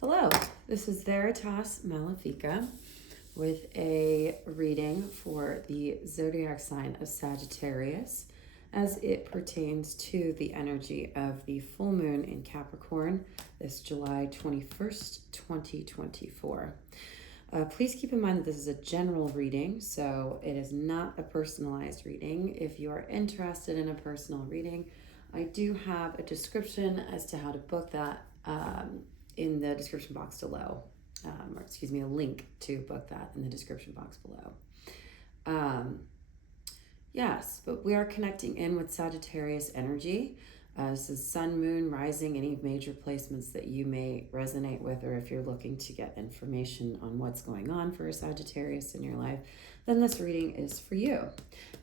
Hello, this is Veritas Malefica with a reading for the zodiac sign of Sagittarius as it pertains to the energy of the full moon in Capricorn this July 21st, 2024. Please keep in mind that this is a general reading, so it is not a personalized reading. If you are interested in a personal reading, I do have a description as to how to book that in the description box below. A link to book that in the description box below. Yes, but we are connecting in with Sagittarius energy. This is sun, moon, rising, any major placements that you may resonate with, or if you're looking to get information on what's going on for a Sagittarius in your life, then this reading is for you.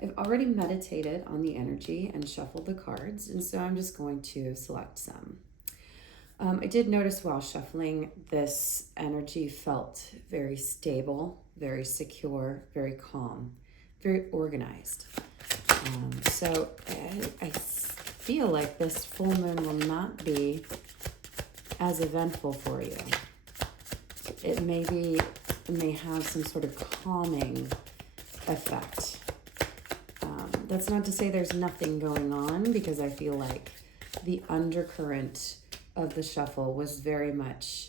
I've already meditated on the energy and shuffled the cards, and so I'm just going to select some. I did notice while shuffling, this energy felt very stable, very secure, very calm, very organized. So I feel like this full moon will not be as eventful for you. It may have some sort of calming effect. That's not to say there's nothing going on, because I feel like the undercurrent of the shuffle was very much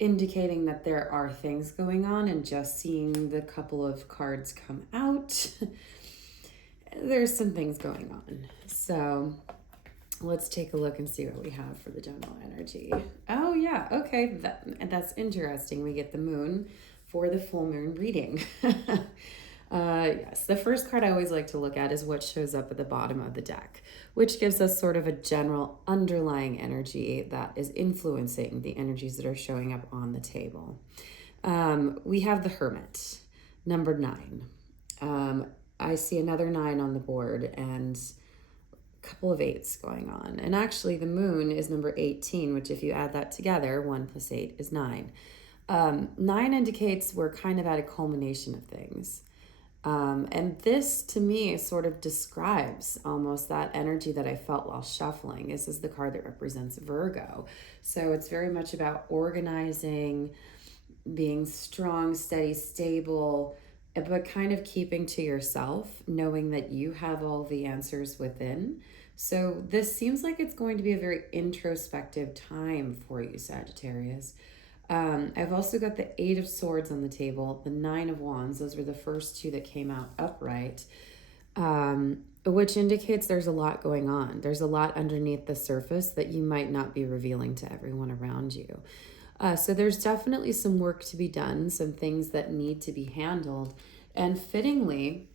indicating that there are things going on, and just seeing the couple of cards come out, there's some things going on. So let's take a look and see what we have for the general energy. Oh yeah, okay, that's interesting. We get the moon for the full moon reading. Yes, the first card I always like to look at is what shows up at the bottom of the deck, which gives us sort of a general underlying energy that is influencing the energies that are showing up on the table. We have the Hermit, number 9. I see another 9 on the board and a couple of 8s going on. And actually the moon is number 18, which if you add that together, 1 plus 8 is 9. 9 indicates we're kind of at a culmination of things. And this, to me, sort of describes almost that energy that I felt while shuffling. This is the card that represents Virgo. So it's very much about organizing, being strong, steady, stable, but kind of keeping to yourself, knowing that you have all the answers within. So this seems like it's going to be a very introspective time for you, Sagittarius. I've also got the 8 of Swords on the table, the 9 of Wands. Those were the first 2 that came out upright, which indicates there's a lot going on. There's a lot underneath the surface that you might not be revealing to everyone around you. So there's definitely some work to be done, some things that need to be handled. And fittingly,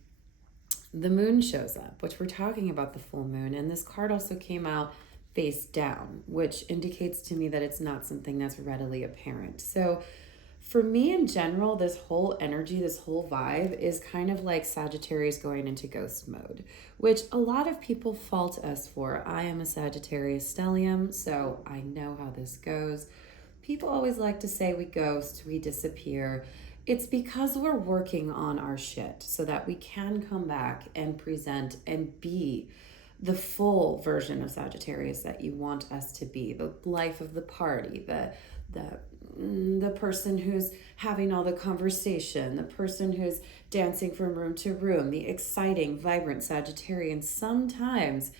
the moon shows up, which we're talking about the full moon. And this card also came out face down, which indicates to me that it's not something that's readily apparent. So for me in general, this whole energy, this whole vibe is kind of like Sagittarius going into ghost mode, which a lot of people fault us for. I am a Sagittarius stellium, so I know how this goes. People always like to say we ghost, we disappear. It's because we're working on our shit so that we can come back and present and be the full version of Sagittarius that you want us to be, the life of the party, the person who's having all the conversation, the person who's dancing from room to room, the exciting, vibrant Sagittarian. Sometimes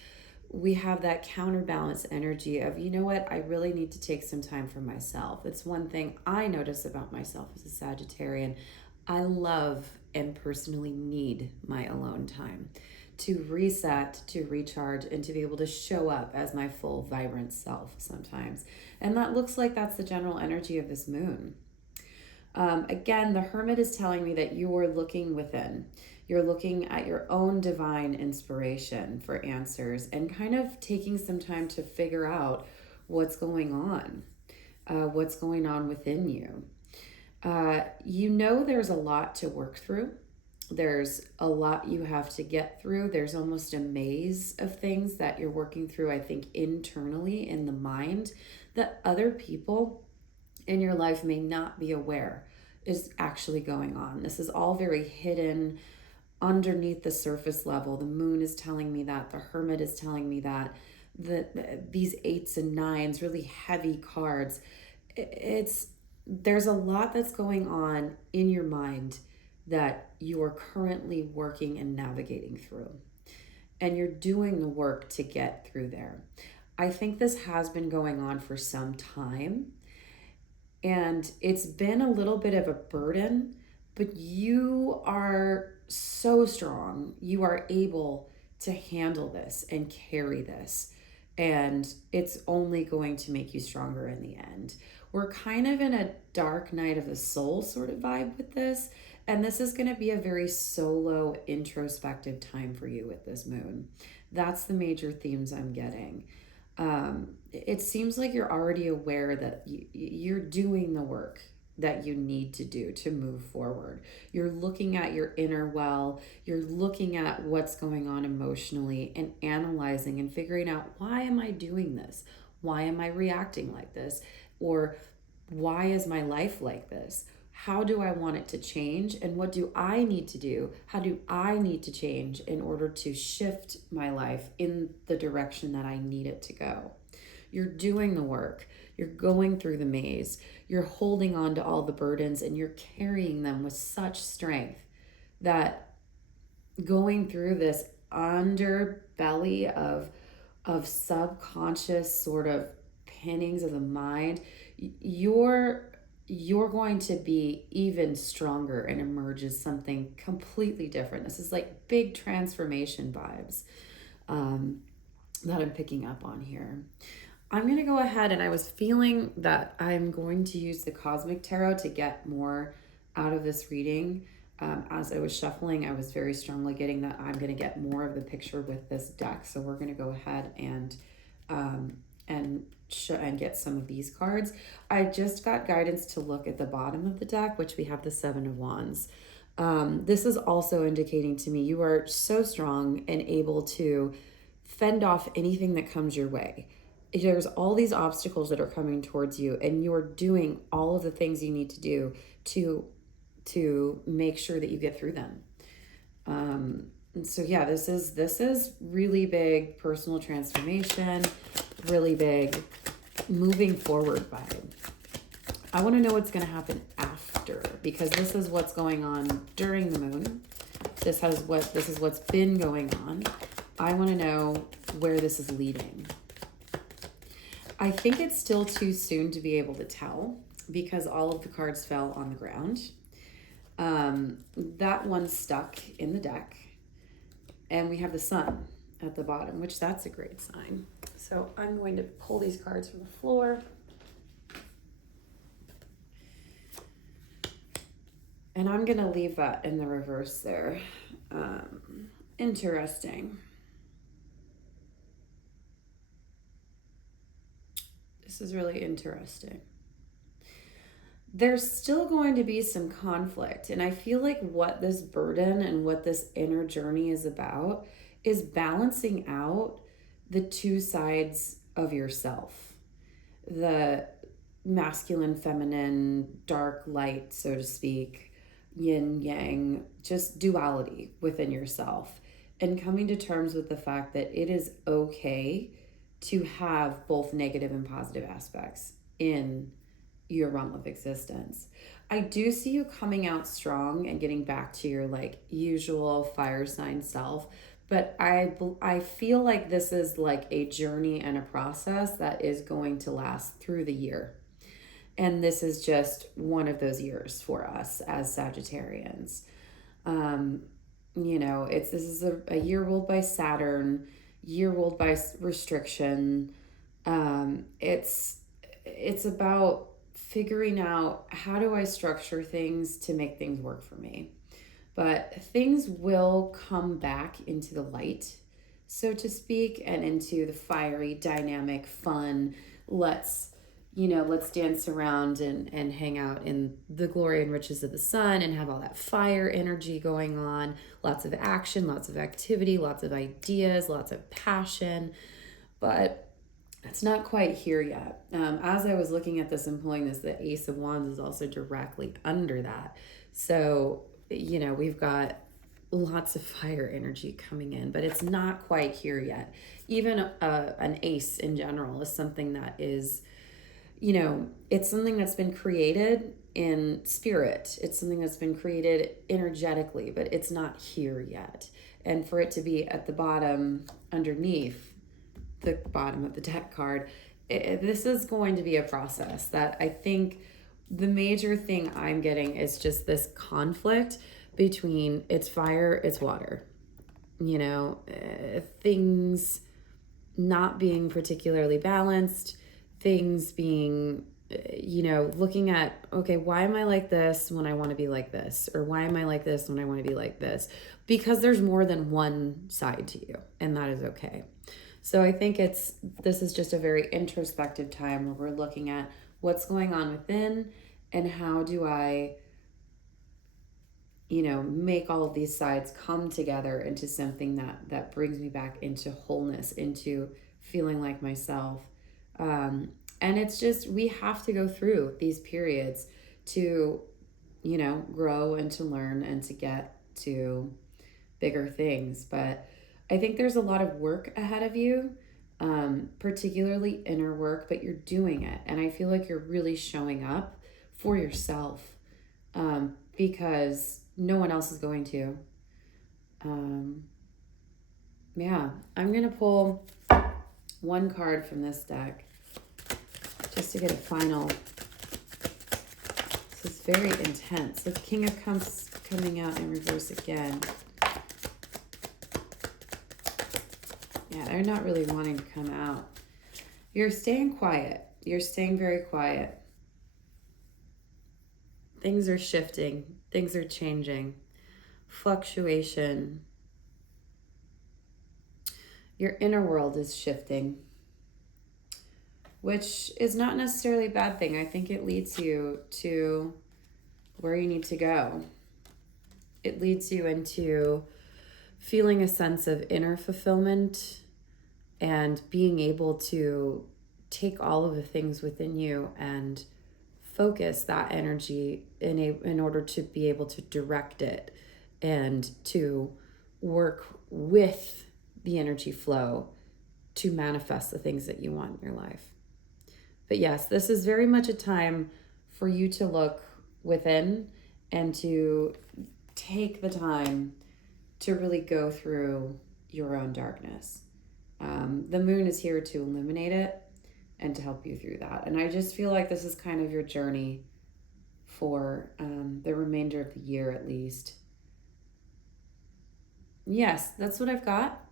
we have that counterbalance energy of, you know what, I really need to take some time for myself. It's one thing I notice about myself as a Sagittarian. I love and personally need my alone time to reset, to recharge, and to be able to show up as my full, vibrant self sometimes. And that looks like that's the general energy of this moon. Again, the Hermit is telling me that you are looking within. You're looking at your own divine inspiration for answers and kind of taking some time to figure out what's going on within you. You know there's a lot to work through. There's a lot you have to get through. There's almost a maze of things that you're working through, I think, internally in the mind that other people in your life may not be aware is actually going on. This is all very hidden underneath the surface level. The moon is telling me that. The Hermit is telling me that. These 8s and 9s, really heavy cards, there's a lot that's going on in your mind that you are currently working and navigating through. And you're doing the work to get through there. I think this has been going on for some time, and it's been a little bit of a burden, but you are so strong. You are able to handle this and carry this, and it's only going to make you stronger in the end. We're kind of in a dark night of the soul sort of vibe with this, and this is going to be a very solo, introspective time for you with this moon. That's the major themes I'm getting. It seems like you're already aware that you're doing the work that you need to do to move forward. You're looking at your inner well, you're looking at what's going on emotionally and analyzing and figuring out, why am I doing this? Why am I reacting like this? Or why is my life like this? How do I want it to change? And what do I need to do? How do I need to change in order to shift my life in the direction that I need it to go? You're doing the work. You're going through the maze. You're holding on to all the burdens and you're carrying them with such strength that going through this underbelly of subconscious sort of pinnings of the mind, you're going to be even stronger and emerge as something completely different. This is like big transformation vibes that I'm picking up on here. I'm going to go ahead, and I was feeling that I'm going to use the Cosmic Tarot to get more out of this reading. As I was shuffling, I was very strongly getting that I'm going to get more of the picture with this deck. So we're going to go ahead and get some of these cards. I just got guidance to look at the bottom of the deck, which we have the Seven of Wands. This is also indicating to me you are so strong and able to fend off anything that comes your way. There's all these obstacles that are coming towards you, and you're doing all of the things you need to do to make sure that you get through them. So yeah, this is really big personal transformation, really big moving forward vibe. I want to know what's going to happen after, because this is what's going on during the moon. This is what's been going on. I want to know where this is leading. I think it's still too soon to be able to tell because all of the cards fell on the ground. That one's stuck in the deck, and we have the sun at the bottom, which that's a great sign. So I'm going to pull these cards from the floor. And I'm going to leave that in the reverse there. Interesting. This is really interesting. There's still going to be some conflict. And I feel like what this burden and what this inner journey is about is balancing out the two sides of yourself. The masculine, feminine, dark, light, so to speak, yin, yang, just duality within yourself. And coming to terms with the fact that it is okay to have both negative and positive aspects in your realm of existence. I do see you coming out strong and getting back to your like usual fire sign self, but I feel like this is like a journey and a process that is going to last through the year. And this is just one of those years for us as Sagittarians. This is a year ruled by Saturn, year ruled by restriction. It's about figuring out, how do I structure things to make things work for me? But things will come back into the light, so to speak, and into the fiery, dynamic, fun, let's dance around and hang out in the glory and riches of the sun and have all that fire energy going on. Lots of action, lots of activity, lots of ideas, lots of passion. But it's not quite here yet. As I was looking at this and pulling this, the Ace of Wands is also directly under that. So, we've got lots of fire energy coming in, but it's not quite here yet. Even an ace in general is something that is, it's something that's been created in spirit. It's something that's been created energetically, but it's not here yet. And for it to be at the bottom, underneath the bottom of the deck card, this is going to be a process that I think the major thing I'm getting is just this conflict between it's fire, it's water. Things not being particularly balanced, things being, looking at, okay, why am I like this when I want to be like this? Or why am I like this when I want to be like this? Because there's more than one side to you, and that is okay. So I think this is just a very introspective time where we're looking at what's going on within and how do I, make all of these sides come together into something that brings me back into wholeness, into feeling like myself. And it's just, we have to go through these periods to, grow and to learn and to get to bigger things. But I think there's a lot of work ahead of you, particularly inner work, but you're doing it. And I feel like you're really showing up for yourself, because no one else is going to. Yeah, I'm going to pull one card from this deck just to get a final. This is very intense. The King of Cups coming out in reverse again. Yeah, they're not really wanting to come out. You're staying quiet. You're staying very quiet. Things are shifting. Things are changing. Fluctuation. Your inner world is shifting, which is not necessarily a bad thing. I think it leads you to where you need to go. It leads you into feeling a sense of inner fulfillment and being able to take all of the things within you and focus that energy in order to be able to direct it and to work with the energy flow to manifest the things that you want in your life. But yes, this is very much a time for you to look within and to take the time to really go through your own darkness. The moon is here to illuminate it and to help you through that. And I just feel like this is kind of your journey for the remainder of the year at least. Yes, that's what I've got.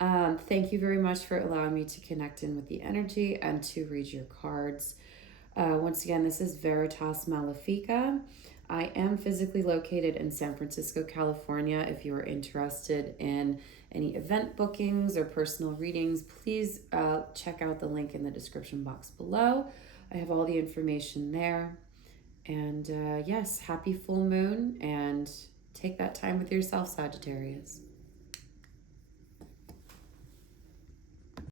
Thank you very much for allowing me to connect in with the energy and to read your cards. Once again, this is Veritas Malefica. I am physically located in San Francisco, California. If you are interested in any event bookings or personal readings, please check out the link in the description box below. I have all the information there. And yes, happy full moon, and take that time with yourself, Sagittarius.